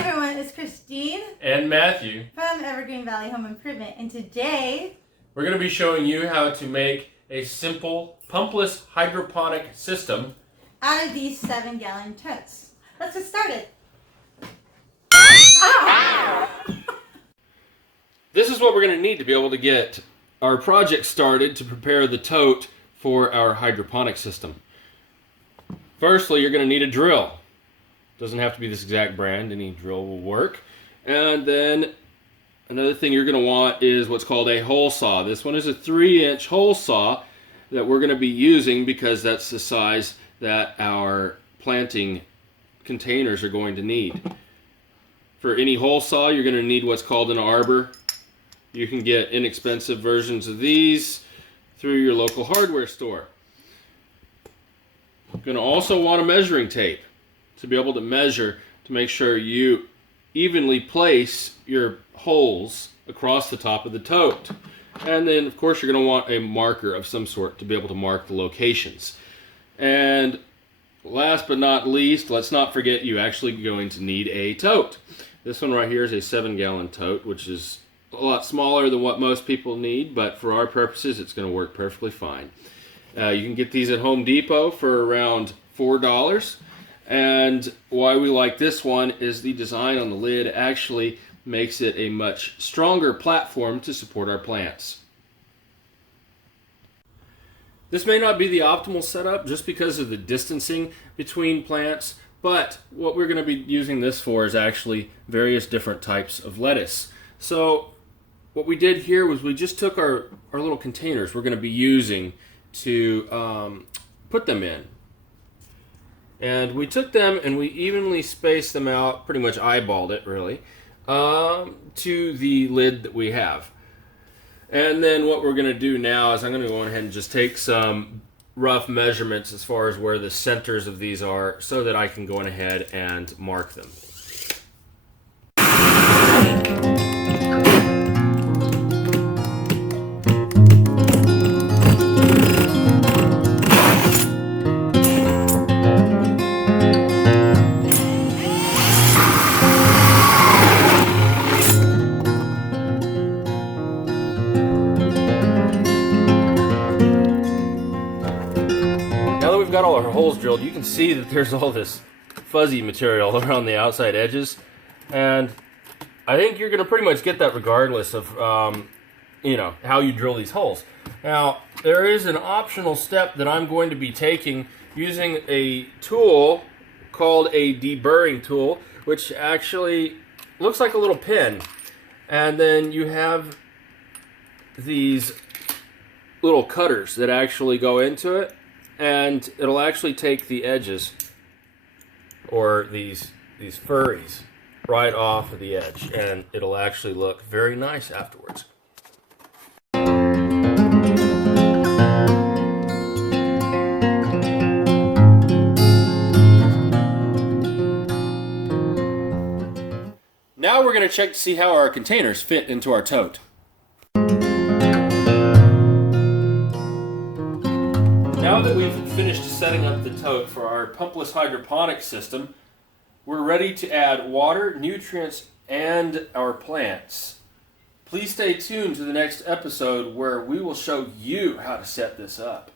everyone, it's Christine and Matthew from Evergreen Valley Home Improvement, and today we're going to be showing you how to make a simple pumpless hydroponic system out of these 7-gallon totes. Let's get started. This is what we're going to need to be able to get our project started to prepare the tote for our hydroponic system. Firstly, you're going to need a drill. Doesn't have to be this exact brand, any drill will work. And then another thing you're going to want is what's called a hole saw. This one is a 3-inch hole saw that we're going to be using because that's the size that our planting containers are going to need. For any hole saw, you're going to need what's called an arbor. You can get inexpensive versions of these through your local hardware store. You're going to also want a measuring tape to be able to measure to make sure you evenly place your holes across the top of the tote. And then, of course, you're going to want a marker of some sort to be able to mark the locations. And last but not least, let's not forget you're actually going to need a tote. This one right here is a 7-gallon tote, which is a lot smaller than what most people need, but for our purposes, it's going to work perfectly fine. You can get these at Home Depot for around $4. And why we like this one is the design on the lid actually makes it a much stronger platform to support our plants. This may not be the optimal setup just because of the distancing between plants, but what we're going to be using this for is actually various different types of lettuce. So what we did here was we just took our little containers we're going to be using to put them in. And we took them and we evenly spaced them out, pretty much eyeballed it really, to the lid that we have. And then what we're going to do now is I'm going to go ahead and just take some rough measurements as far as where the centers of these are so that I can go ahead and mark them. We've got all our holes drilled. You can see that there's all this fuzzy material around the outside edges, and I think you're going to pretty much get that regardless of how you drill these holes. Now there is an optional step that I'm going to be taking using a tool called a deburring tool, which actually looks like a little pin, and then you have these little cutters that actually go into it. And it'll actually take the edges, or these furries, right off of the edge, and it'll actually look very nice afterwards. Now we're going to check to see how our containers fit into our tote. Now that we've finished setting up the tote for our pumpless hydroponic system, we're ready to add water, nutrients, and our plants. Please stay tuned to the next episode where we will show you how to set this up.